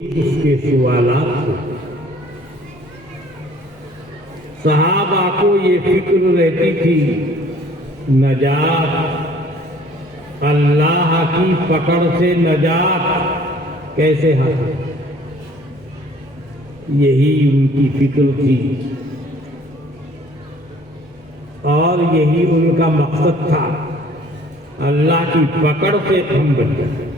اس کے سوالات کو صحابہ کو یہ فکر رہتی تھی نجات، اللہ کی پکڑ سے نجات کیسے حاصل، یہی ان کی فکر تھی اور یہی ان کا مقصد تھا، اللہ کی پکڑ سے ہم بچ جائیں۔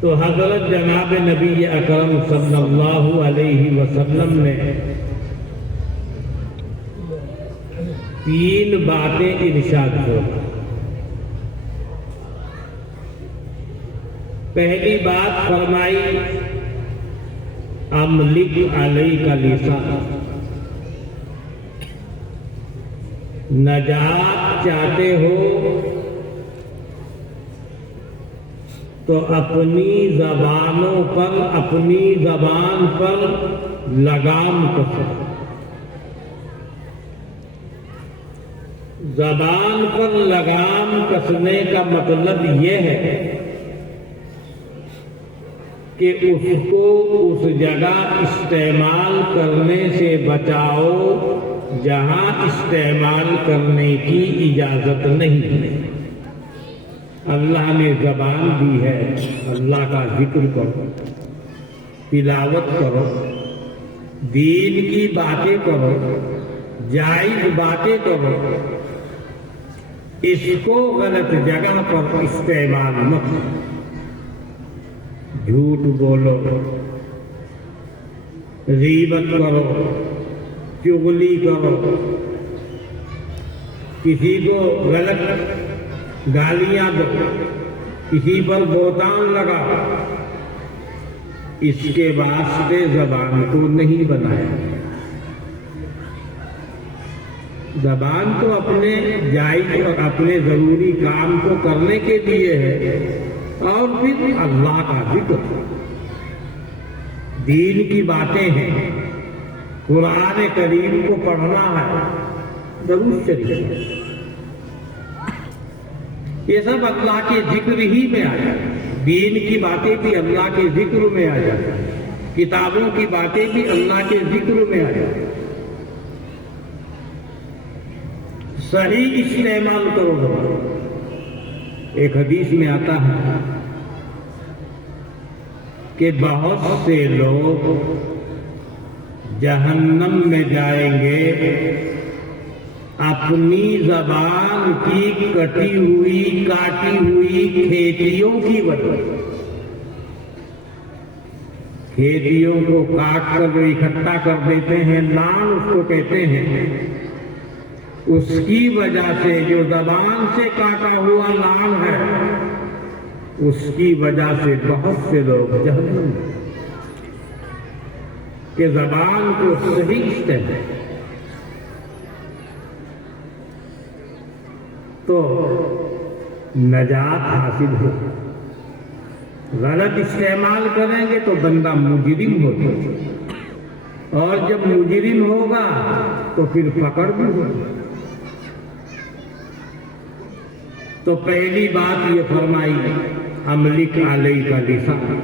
تو حضرت جناب نبی اکرم صلی اللہ علیہ وسلم نے 3 باتیں ارشاد فرمائیں۔ پہلی بات فرمائی املک علیک لسان، نجات چاہتے ہو تو اپنی زبانوں پر، اپنی زبان پر لگام کسو۔ زبان پر لگام کسنے کا مطلب یہ ہے کہ اس کو اس جگہ استعمال کرنے سے بچاؤ جہاں استعمال کرنے کی اجازت نہیں ہے۔ اللہ نے زبان دی ہے، اللہ کا ذکر کرو، تلاوت کرو، دین کی باتیں کرو، جائز باتیں کرو، اس کو غلط جگہ پر استعمال مت کرو۔ جھوٹ بولو، غیبت کرو، چغلی کرو، کسی کو غلط گالیاں دو، کسی پر بہتان لگا، اس کے واسطے زبان کو نہیں بنایا۔ زبان تو اپنے جائز اور اپنے ضروری کام کو کرنے کے لیے ہے، اور پھر اللہ کا ذکر، دین کی باتیں ہیں، قرآن کریم کو پڑھنا ہے، درود شریف، یہ سب اللہ کے ذکر ہی میں آ جاتا ہے۔ دین کی باتیں بھی اللہ کے ذکر میں آ جاتا ہے، کتابوں کی باتیں بھی اللہ کے ذکر میں آ جاتا ہے۔ صحیح استعمال کرو۔ ایک حدیث میں آتا ہے کہ بہت سے لوگ جہنم میں جائیں گے اپنی زبان کی کٹی ہوئی کاٹی ہوئی کھیتیوں کی وجہ سے۔ کھیتیوں کو کاٹ کر جو اکٹھا کر دیتے ہیں، لان اس کو کہتے ہیں، اس کی وجہ سے جو زبان سے کاٹا ہوا لان ہے، اس کی وجہ سے بہت سے لوگ جہنم میں کہ زبان کو صحیح استعمال تو نجات حاصل ہو۔ غلط استعمال کریں گے تو بندہ مجرم ہوگا، اور جب مجرم ہوگا تو پھر پکڑ بھی ہوگا۔ تو پہلی بات یہ فرمائی املک علیک لسان،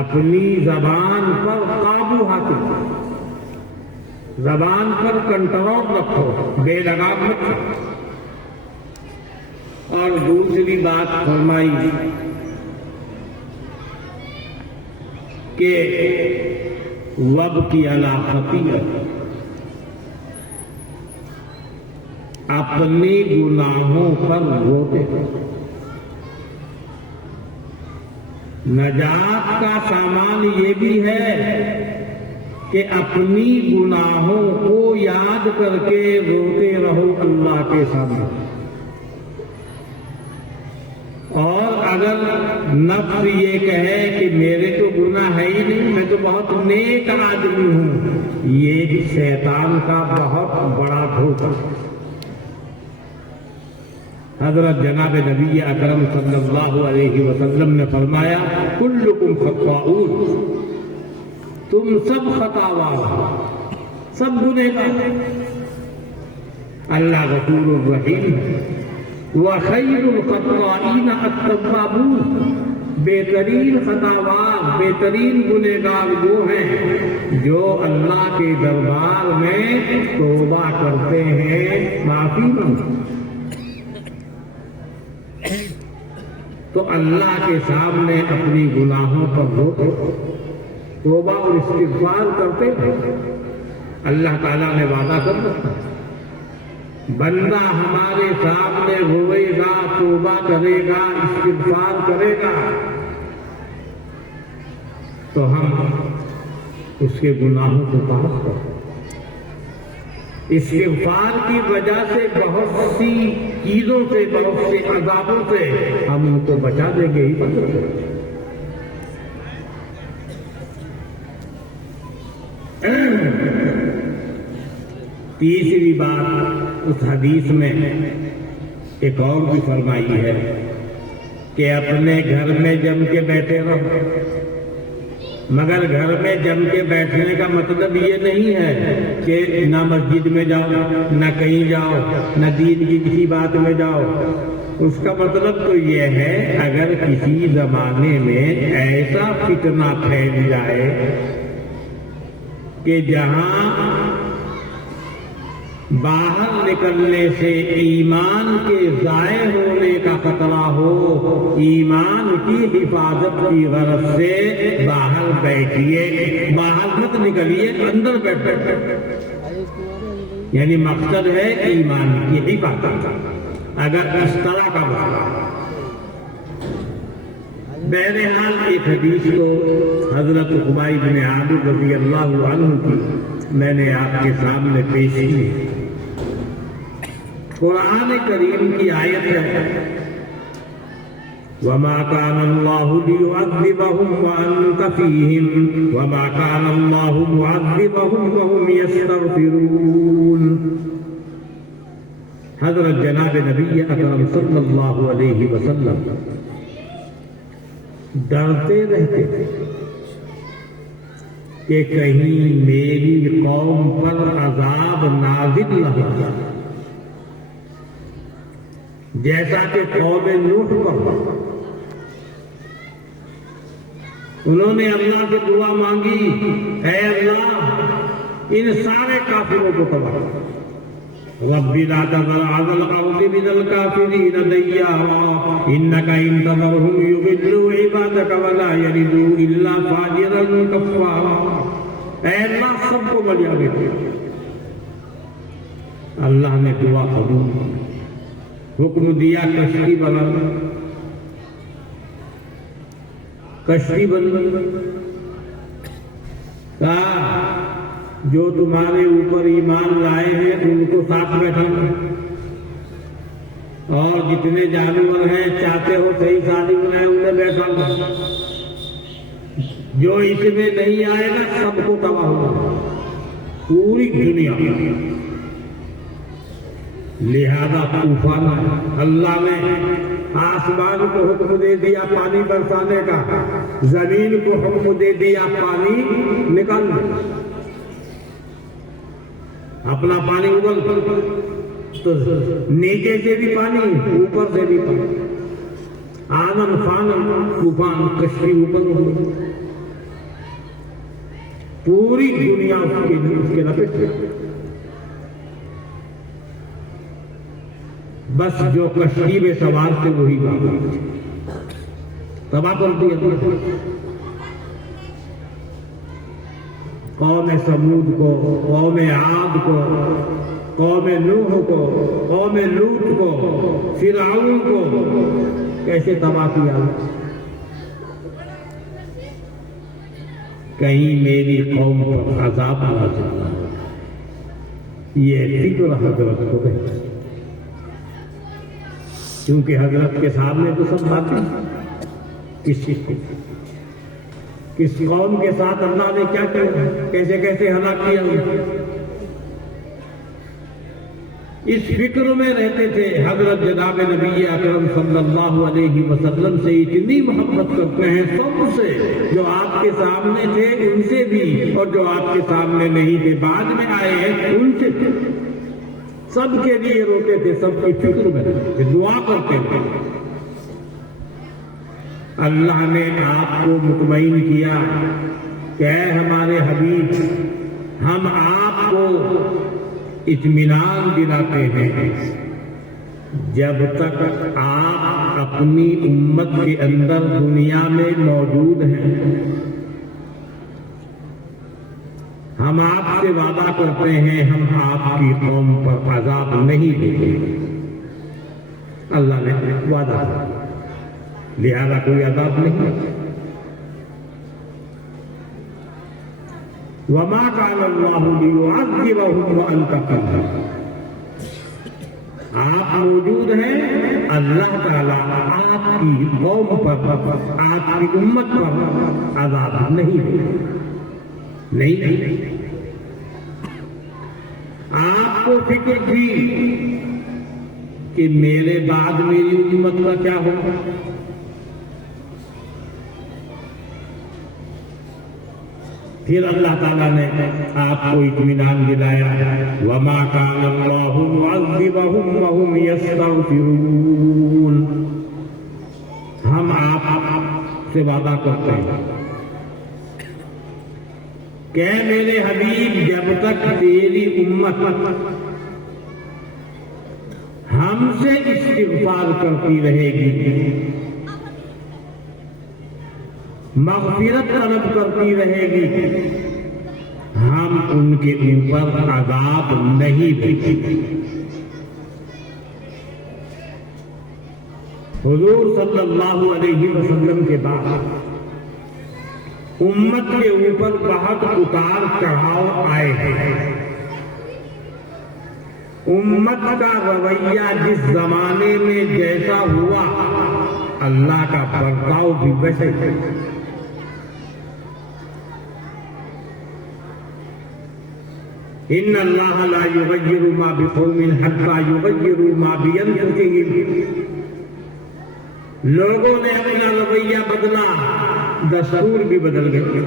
اپنی زبان پر قابو حاصل کرو، زبان پر کنٹرول رکھو، بے لگام مت رکھو۔ اور دوسری بات فرمائی کہ وابکی علی خطیئتک، اپنے گناہوں پر روتے رہو۔ نجات کا سامان یہ بھی ہے کہ اپنی گناہوں کو یاد کر کے روتے رہو اللہ کے سامنے، اور اگر نفس یہ کہے کہ میرے تو گناہ ہے ہی نہیں، میں تو بہت نیک آدمی ہوں، یہ شیطان کا بہت بڑا دھوکہ۔ حضرت جناب نبی اکرم صلی اللہ علیہ وسلم نے فرمایا کلکم خطاؤون، تم سب خطاوار، سب گنہگار، اللہ غفور الرحیم ہے۔ وَخَيْرُ الْخَطَّائِينَ التَّوَّابُونَ، بہترین خطاوار، بہترین گنہگار وہ ہیں جو اللہ کے دربار میں توبہ کرتے ہیں، معافی مانگتے ہیں۔ تو اللہ کے سامنے اپنی گناہوں پر روتے، توبہ اور استغفار کرتے ہیں۔ اللہ تعالیٰ نے وعدہ کر رکھا ہے، بندہ ہمارے سامنے روئے گا، توبہ کرے گا، استغفار کرے گا تو ہم اس کے گناہوں کو معاف کریں۔ استغفار کی وجہ سے بہت سی چیزوں سے، بہت سے عذابوں سے ہم ان کو بچا دیں گے ہی۔ تیسری بات اس حدیث میں ایک اور بھی فرمائی ہے کہ اپنے گھر میں جم کے بیٹھے رہو، مگر گھر میں جم کے بیٹھنے کا مطلب یہ نہیں ہے کہ نہ مسجد میں جاؤ، نہ کہیں جاؤ، نہ دین کی کسی بات میں جاؤ۔ اس کا مطلب تو یہ ہے اگر کسی زمانے میں ایسا فتنہ پھیل جائے کہ جہاں باہر نکلنے سے ایمان کے ضائع ہونے کا خطرہ ہو، ایمان کی حفاظت کی غرض سے باہر بیٹھیے، باہر مت نکلیے، اندر بیٹھے۔ یعنی مقصد ہے ایمان کی حفاظت۔ اگر اس طرح کا مسئلہ، بہرحال ایک حدیث کو حضرت خبیب بن عامر رضی اللہ عنہ کی میں نے آپ کے سامنے پیش کی۔ قرآن کریم کی آیت ہے، وَمَا كَانَ اللَّهُ لِيُعَذِّبَهُمْ وَأَنْتَ فِيهِمْ وَمَا كَانَ اللَّهُ مُعَذِّبَهُمْ وَهُمْ يَسْتَغْفِرُونَ۔ حضرت جناب نبی اکرم صلی اللہ علیہ وسلم ڈرتے رہتے تھے کہ کہیں میری قوم پر عذاب نازل نہ ہو جائے، جیسا کہ قوم نوح پر انہوں نے اللہ سے دعا مانگی، اے اللہ ان سارے کافروں کو تباہ کر، رب لا تذر على الارض من الكافرين ديارا انك ان تذرهم يضلوا عبادك ولا يلدوا الا فاجرا كفارا۔ اے اللہ سب کو بلیا دیتے۔ اللہ نے دعا قبول کی، حکم دیا کشتی بنانا، کشتی بن کہا جو تمہارے اوپر ایمان لائے ہیں ان کو ساتھ بیٹھانا، اور جتنے جانور ہیں چاہتے ہو صحیح شادی بنائے انہیں بیٹھانا، جو اس میں نہیں آئے گا سب کو تباہ ہوگا، پوری دنیا۔ لہذا طوفان اللہ نے آسمان کو حکم دے دیا پانی برسانے کا، زمین کو حکم دے دیا پانی نکالنے، اپنا پانی ابل تو نیچے سے بھی پانی، اوپر سے بھی پانی، آنن فانن طوفان، کشتی اوپر ہوئی، پوری دنیا اس کے لپیٹ میں۔ بس جو کشتی میں سوار تھے وہی تباہ کر دیا۔ قوم سمود کو، قوم عاد کو، قوم نوح کو، قوم لوط کو، فرعون کو کیسے تباہ کیا؟ کہیں میری قوم پر عذاب نازل نہ ہو، یہ فکر حضرت کو ہے، کیونکہ حضرت کے سامنے تو سب باتیں کس قوم کے ساتھ اللہ نے کیا کیا، کیسے کیسے ہلاک کیا، اس فکر میں رہتے تھے۔ حضرت جناب نبی اکرم صلی اللہ علیہ وسلم سے اتنی محبت کرتے ہیں، سب سے، جو آپ کے سامنے تھے ان سے بھی، اور جو آپ کے سامنے نہیں تھے بعد میں آئے ہیں ان سے، سب کے لیے روتے تھے، سب کی فکر میں رہتے تھے، دعا کرتے تھے۔ اللہ نے آپ کو مطمئن کیا کہ اے ہمارے حبیب، ہم آپ کو اطمینان دلاتے ہیں جب تک آپ اپنی امت کے اندر دنیا میں موجود ہیں ہم آپ سے وعدہ کرتے ہیں ہم آپ کی قوم پر عذاب نہیں دیں گے۔ اللہ نے وعدہ کیا، لہذا کوئی عذاب نہیں۔ وَمَا كَانَ اللَّهُ لِيُعَذِّبَهُمْ وَأَنْتَ فِيهِمْ، آپ موجود ہیں، اللہ تعالیٰ آپ کی قوم پر، آپ کی امت پر عذاب نہیں نہیں۔ آپ کو فکر تھی کہ میرے بعد میری امت کا کیا ہوگا، پھر اللہ تعالیٰ نے آپ کو اطمینان دلایا، وَمَا كَانَ اللَّهُ مُعَذِّبَهُمْ وَهُمْ يَسْتَغْفِرُونَ، ہم آپ سے وعدہ کرتے ہیں کہ میرے حبیب جب تک تیری امت ہم سے استغفار کرتی رہے گی، مغفرت طلب کرتی رہے گی، ہم ان کے اوپر عذاب نہیں دیں گے۔ حضور صلی اللہ علیہ وسلم کے بعد امت کے اوپر بہت اتار چڑھاؤ آئے ہیں۔ امت کا رویہ جس زمانے میں جیسا ہوا، اللہ کا برتاؤ بھی ویسے ہے۔ ان اللہ لا یغیر ما بقوم حتی یغیروا ما بانفسہم، لوگوں نے اپنا رویہ بدلا، دستور بھی بدل گئے،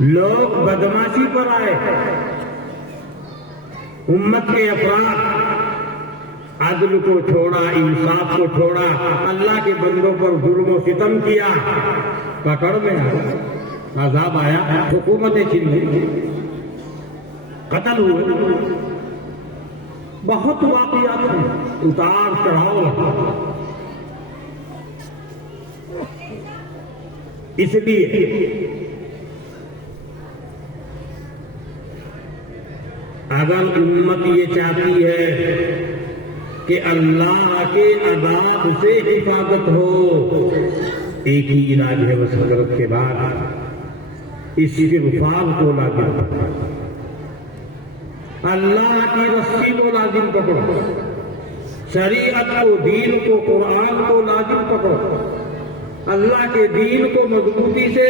لوگ بدماشی پر آئے، امت کے افراد عدل کو چھوڑا، انصاف کو چھوڑا، اللہ کے بندوں پر ظلم و ستم کیا، پکڑ میں آیا، عذاب آیا، حکومتیں چھن گئی، قتل ہوئے، بہت واقعات ہیں، اتار چڑھاؤ۔ اس لیے اگر امت یہ چاہتی ہے کہ اللہ کے عذاب سے حفاظت ہو، ایک ہی علاج ہے، بس حضرت کے بعد استغفار کو لازم پکڑو، اللہ کی رسی کو لازم پکڑو، شریعت کو، دین کو، قرآن کو لازم پکڑو، اللہ کے دین کو مضبوطی سے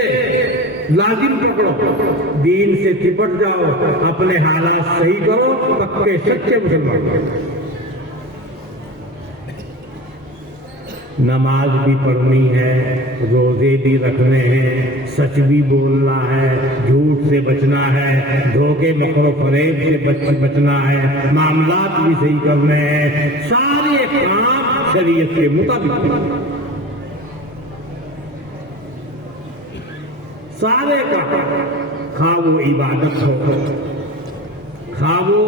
لازم پکڑو، دین سے چپٹ جاؤ، اپنے حالات صحیح کرو، پکے سچے مسلمان کرو۔ نماز بھی پڑھنی ہے، روزے بھی رکھنے ہیں، سچ بھی بولنا ہے، جھوٹ سے بچنا ہے، دھوکے مکر و فریب سے بچنا ہے، معاملات بھی صحیح کرنے ہیں، سارے کام شریعت کے مطابق، سارے کام، خواہ وہ عبادت ہو، خواہ وہ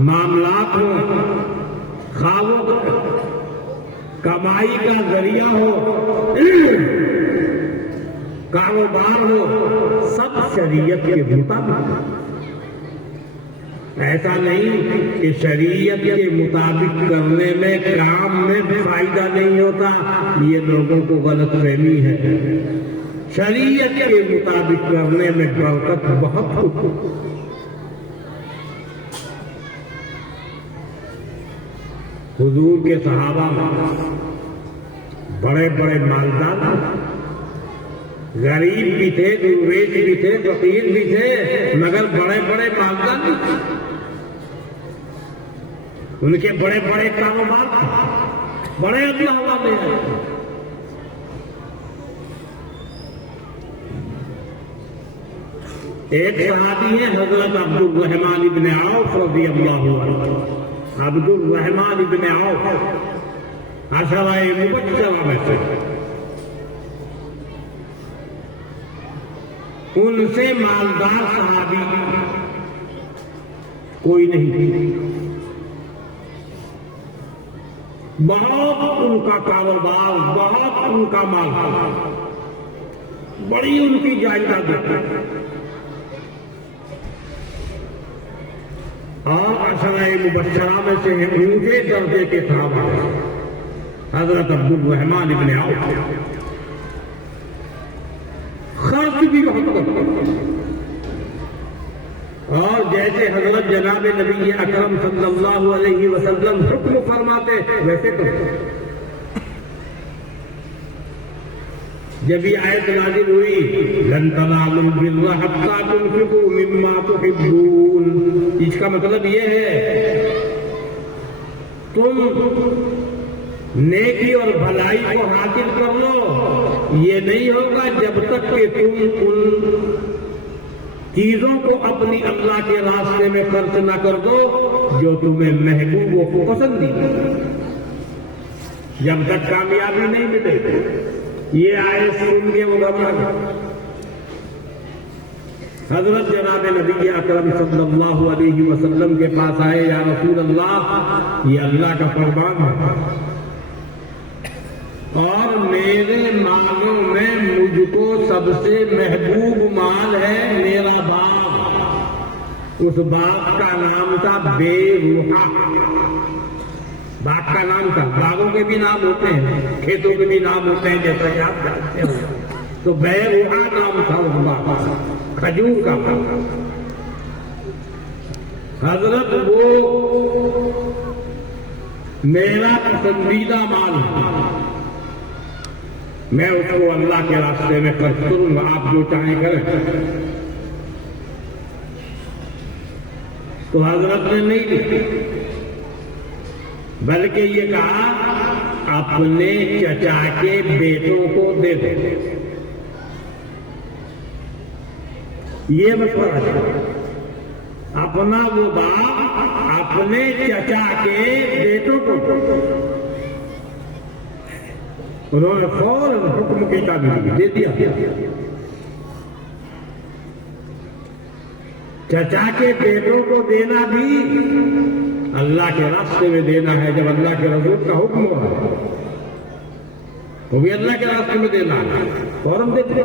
معاملات ہو، خواہ وہ کمائی کا ذریعہ ہو، کاروبار ہو، سب شریعت کے مطابق۔ ایسا نہیں کہ شریعت کے مطابق کرنے میں، کام میں فائدہ نہیں ہوتا، یہ لوگوں کو غلط فہمی ہے۔ شریعت کے مطابق کرنے میں برکت بہت ہوتی۔ حضور کے صحابہ بڑے بڑے مالدار، غریب بھی تھے، درویش بھی تھے، فقیر بھی تھے، مگر بڑے بڑے مالدار بھی تھے، ان کے بڑے بڑے کاروبار تھے، بڑے اللہ والے ہیں۔ ایک صحابی ہے حضرت عبد الرحمن ابن عوف رضی اللہ عنہ، عبد الرحمن ابن عوف عشرۂ مبشرہ میں سے، ان سے مالدار صحابی کوئی نہیں، بہت ان کا کاروبار، بہت ان کا مال، بڑی ان کی جائیداد، اور عشرۂ مبشرہ میں سے اونچے درجے کے صحابہ حضرت عبد الرحمن ابن عوف، خرچ بھی بہت کرتے، اور جیسے حضرت جناب نبی اکرم صلی اللہ علیہ وسلم حکم فرماتے ویسے کرتے۔ جب یہ آیت نازل ہوئی لن تنالوا البر حتى تنفقوا مما تحبون، اس کا مطلب یہ ہے تم نیکی اور بھلائی کو حاصل کر لو، یہ نہیں ہوگا جب تک کہ تم ان چیزوں کو اپنی اللہ کے راستے میں خرچ نہ کر دو جو تمہیں محبوب و پسندیدہ، جب تک کامیابی نہیں ملے۔ یہ آیت سن کے علماء حضرت جناب نبی اکرم صلی اللہ علیہ وسلم کے پاس آئے، یا رسول اللہ، یہ اللہ کا فرمان ہے اور میرے مالوں میں مجھ کو سب سے محبوب مال ہے میرا باغ۔ اس باغ کا نام تھا بے روحا، باغ کا نام تھا، باغوں کے بھی نام ہوتے ہیں، کھیتوں کے بھی نام ہوتے ہیں جیسا کہ آپ جانتے ہو، تو بے روحا نام تھا اس باغ، کھجور کا باغ۔ حضرت وہ میرا پسندیدہ مال ہے، میں اس کو اللہ کے راستے میں خرچ کروں گا، آپ جو چاہیں کریں۔ تو حضرت نے نہیں لکھی، بلکہ یہ کہا اپنے چچا کے بیٹوں کو دے دو، یہ مشورہ ہے، اپنا وہ باغ اپنے چچا کے بیٹوں کو دو۔ انہوں نے فوراً حکم کی تعبیر دے دیا، چچا کے بیٹوں کو دینا بھی اللہ کے راستے میں دینا ہے، جب اللہ کے رسول کا حکم ہوا وہ بھی اللہ کے راستے میں دینا ہے، فوراً دیتے۔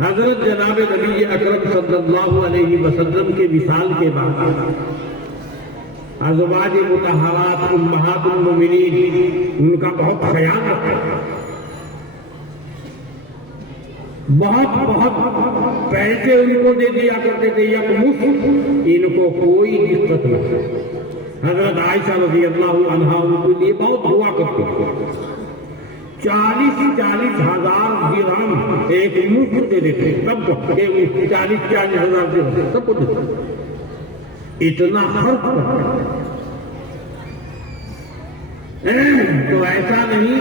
حضرت جناب نبی اکرم صلی اللہ علیہ وسلم کے وصال کے بعد ازواج مطہرات امہات المومنین ان کا بہت خیال رکھا، بہت بہت پیسے ان کو دے دیا کرتے تھے، یک مفت، ان کو کوئی دقت نہیں۔ حضرت عائشہ رضی اللہ عنہا ان کے لیے بہت دعا کرتے تھے، 40,000 درہم ایک مفت دے دیتے، سب کو 40,000 درہم سب کو دیتے، اتنا خرچ کرتے۔ تو ایسا نہیں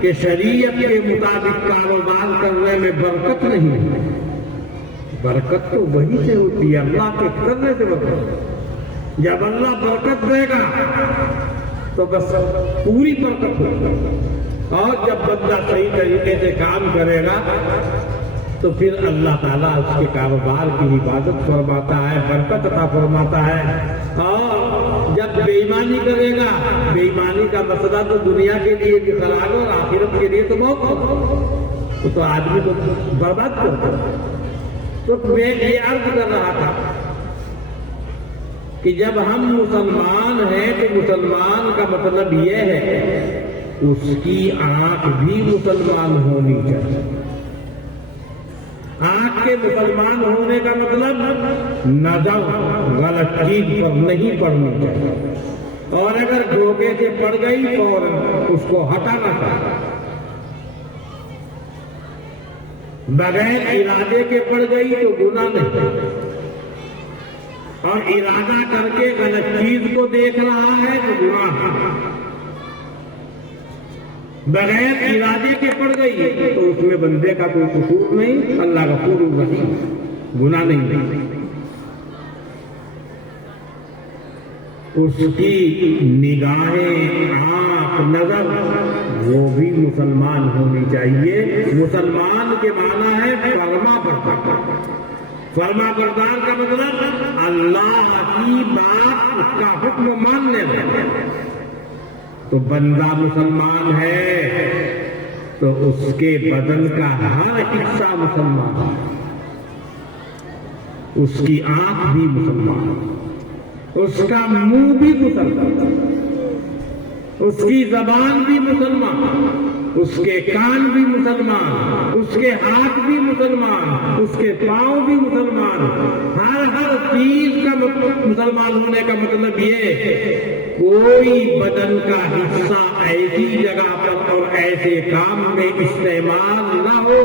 کہ شریعت کے مطابق کاروبار کرنے میں برکت نہیں، برکت تو وہی سے ہوتی ہے، اللہ کے کرنے سے برکت۔ جب اللہ برکت دے گا تو بس پوری برکت ہوگی، اور جب بندہ صحیح طریقے سے کام کرے گا تو پھر اللہ تعالیٰ اس کے کاروبار کی حفاظت فرماتا ہے، برکت عطا فرماتا ہے۔ اور جب بے ایمانی کرے گا، بے ایمانی کا مسئلہ تو دنیا کے لیے بھی خراب اور آخرت کے لیے تو بہت، تو آدمی کو برباد کرتا ہے۔ تو میں یہ عرض کر رہا تھا کہ جب ہم مسلمان ہیں تو مسلمان کا مطلب یہ ہے اس کی آنکھ بھی مسلمان ہونی چاہیے۔ آنکھ کے مسلمان ہونے کا مطلب نظر غلط چیز پر نہیں پڑنی چاہیے، اور اگر دھوکے سے پڑ گئی تو اس کو ہٹانا چاہیے، بغیر ارادے کے پڑ گئی تو گناہ نہیں، اور ارادہ کر کے غلط چیز کو دیکھ رہا ہے تو گناہ ہے۔ بغیر ارادے کے پڑ گئی تو اس میں بندے کا کوئی قصور نہیں، اللہ غفور الرحیم، گناہ نہیں۔ اس کی نگاہیں، آنکھ، نظر وہ بھی مسلمان ہونی چاہیے۔ مسلمان کے معنی ہے فرما بردار۔ فرما بردار کا مطلب اللہ کی بات، اس کا حکم ماننے والا۔ تو بندہ مسلمان ہے تو اس کے بدن کا ہر حصہ مسلمان ہے، اس کی آنکھ بھی مسلمان، اس کا منہ بھی مسلمان، اس کی زبان بھی مسلمان، اس کے کان بھی مسلمان، اس کے ہاتھ بھی مسلمان، اس کے پاؤں بھی مسلمان۔ ہر چیز کا مسلمان ہونے کا مطلب یہ کوئی بدن کا حصہ ایسی جگہ پر اور ایسے کام میں استعمال نہ ہو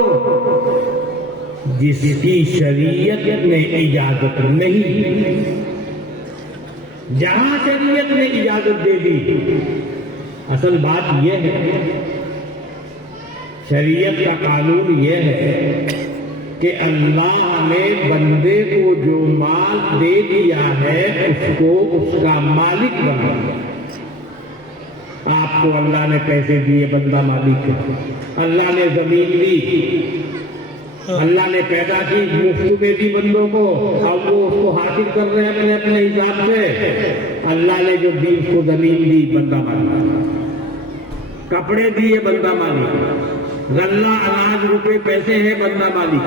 جس کی شریعت نے اجازت نہیں دی۔ جہاں شریعت نے اجازت دے دی، اصل بات یہ ہے، شریعت کا قانون یہ ہے کہ اللہ نے بندے کو جو مال دے دیا ہے اس کو اس کا مالک بنا دیا۔ آپ کو اللہ نے پیسے دیے، بندہ مالک ہے۔ اللہ نے زمین دی، اللہ نے پیدا کی، مفت میں دی بندوں کو، اب وہ اس کو حاصل کر رہے ہیں اپنے اپنے حساب سے۔ اللہ نے جو دی اس کو زمین دی، بندہ مالک۔ کپڑے دیے، بندہ مالک۔ غلہ، اناج، روپے، پیسے ہیں، بندہ مالک۔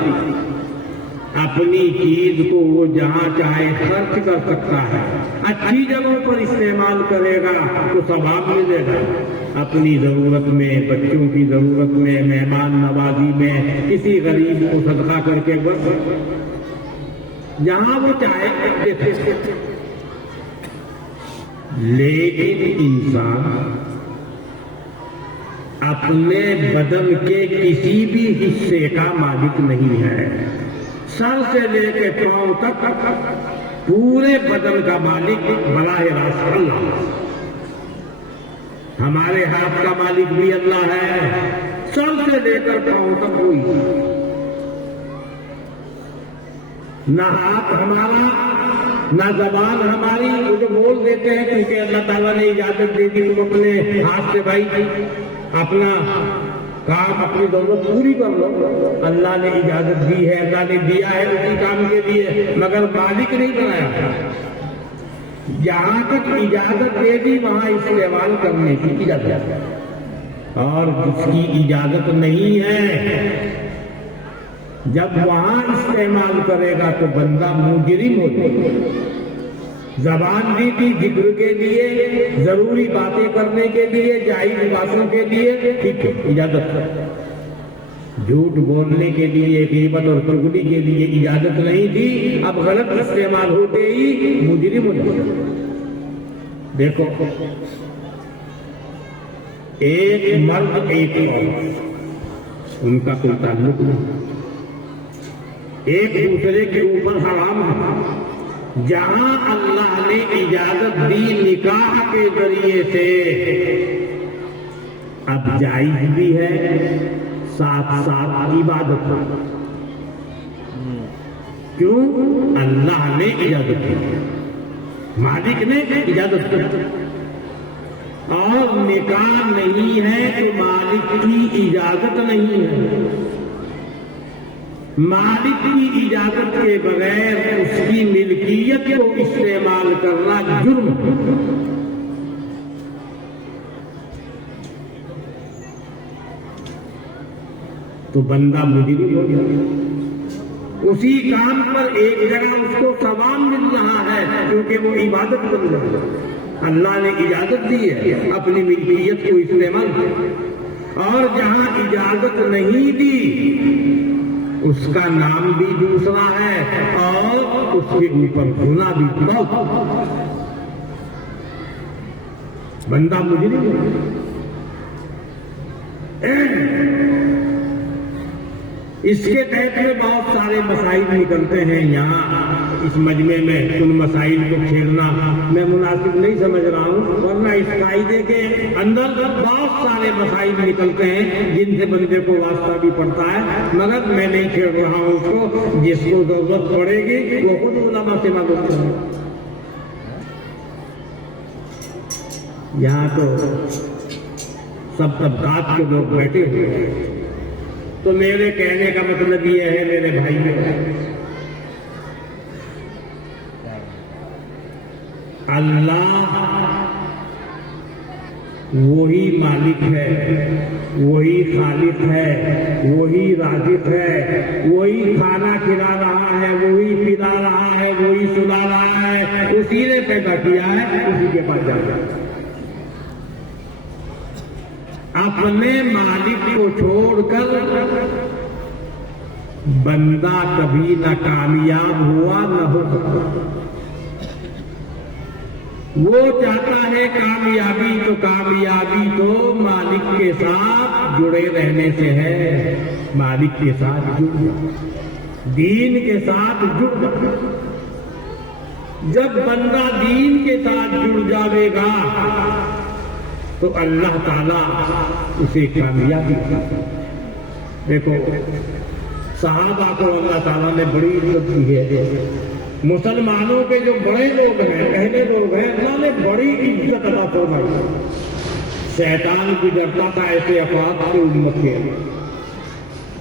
اپنی چیز کو وہ جہاں چاہے خرچ کر سکتا ہے، اچھی جگہوں پر استعمال کرے گا تو ثواب ملے گا۔ اپنی ضرورت میں، بچوں کی ضرورت میں، مہمان نوازی میں، کسی غریب کو صدقہ کر کے جہاں وہ چاہے۔ لیکن انسان اپنے بدن کے کسی بھی حصے کا مالک نہیں ہے۔ سر سے لے کے پاؤں تک پورے بدن کا مالک براہ راست اللہ۔ ہمارے ہاتھ کا مالک بھی اللہ ہے، سر سے لے کر پاؤں تک کوئی نہ ہاتھ ہمارا نہ زبان ہماری، وہ جو بول دیتے ہیں کیونکہ اللہ تعالیٰ نے اجازت دے دی، تم اپنے ہاتھ سے بھائی اپنا کام، اپنی ضرورت پوری کر لو۔ اللہ نے اجازت دی ہے، اللہ نے دیا ہے اسی کام کے لیے، مگر مالک نہیں بنایا۔ جہاں تک اجازت دے دی وہاں استعمال کرنے کی اجازت ہے، اور جس کی اجازت نہیں ہے جب وہاں استعمال کرے گا تو بندہ مجرم ہو جائے گا۔ زبان دی تھی ذکر کے لیے، ضروری باتیں کرنے کے لیے، جائز باتوں کے لیے، ٹھیک ہے اجازت ہے۔ جھوٹ بولنے کے لیے، غیبت اور چغلی کے لیے اجازت نہیں تھی، اب غلط استعمال ہوتے ہی مجرم ہو جائے۔ دیکھو، ایک مرد ایک عورت، ان کا کوئی تعلق نہیں، ایک دوسرے کے اوپر حرام ہے۔ جہاں اللہ نے اجازت دی نکاح کے ذریعے سے، اب جائز بھی ہے، ساتھ ساتھ عبادت۔ کیوں؟ اللہ نے اجازت دی، مالک نے اجازت دی، اور نکاح نہیں ہے تو مالک کی اجازت نہیں ہے۔ مالک کی اجازت کے بغیر اس کی ملکیت کو استعمال کرنا جرم ہے۔ تو بندہ مجرم ہو گیا۔ اسی کام پر ایک جگہ اس کو ثواب مل رہا ہے کیونکہ وہ عبادت بن رہا ہے، اللہ نے اجازت دی ہے اپنی ملکیت کو استعمال کیا، اور جہاں اجازت نہیں دی اس کا نام بھی دوسرا ہے اور اس کے اوپر گناہ بھی بہت۔ بندہ مجرم اس کے تحت میں بہت سارے مسائل نکلتے ہیں۔ یہاں اس مجمع میں ان مسائل کو کھیلنا میں مناسب نہیں سمجھ رہا ہوں، ورنہ اس قاعدے کے اندر بہت سارے مسائل نکلتے ہیں جن سے بندے کو واسطہ بھی پڑتا ہے، مگر میں نہیں کھیل رہا ہوں اس کو۔ جس کو ضرورت پڑے گی وہ خود علماء سے معلوم کرے۔ یہاں تو سب طبقات کے لوگ بیٹھے ہوئے ہیں، تو میرے کہنے کا مطلب یہ ہے میرے بھائی اللہ وہی مالک ہے، وہی خالق ہے، وہی رازق ہے، وہی کھانا کھلا رہا ہے، وہی پلا رہا ہے، وہی سلا رہا ہے، اسی نے پیدا کیا ہے، اسی کے پاس جانا ہے۔ اپنے مالک کو چھوڑ کر بندہ کبھی نہ کامیاب ہوا نہ ہو سکتا۔ وہ چاہتا ہے کامیابی تو مالک کے ساتھ جڑے رہنے سے ہے، مالک کے ساتھ جڑ جا، دین کے ساتھ جڑ جا۔ جب بندہ دین کے ساتھ جڑ جاوے گا تو اللہ تعالیٰ اسے کامیابی دے گا۔ دیکھو صحابہ کو اللہ تعالیٰ نے بڑی عزت دی ہے، مسلمانوں کے جو بڑے لوگ ہیں، پہلے لوگ ہیں، اللہ نے بڑی عزت عطا فرمائی۔ شیطان بھی ڈرتا تھا ایسے افراد سے امت کے،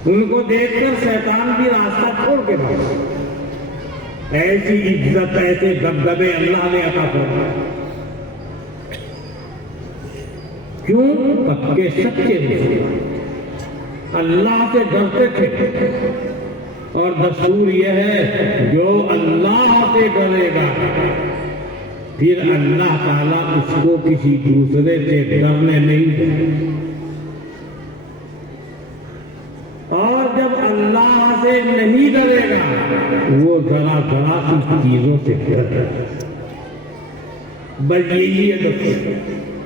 ان کو دیکھ کر شیطان بھی راستہ چھوڑ کے بھاگا۔ ایسی عزت، ایسے دبدبے اللہ نے عطا فرمائے۔ کیوں؟ پکے سچے مسلمان اللہ سے ڈرتے تھے، اور دستور یہ ہے جو اللہ سے ڈرے گا پھر اللہ تعالیٰ اس کو کسی دوسرے سے ڈرنے نہیں دے، اور جب اللہ سے نہیں ڈرے گا وہ ذرا ذرا سی چیزوں سے ڈرتا ہے۔ بس یہی ہے دستور۔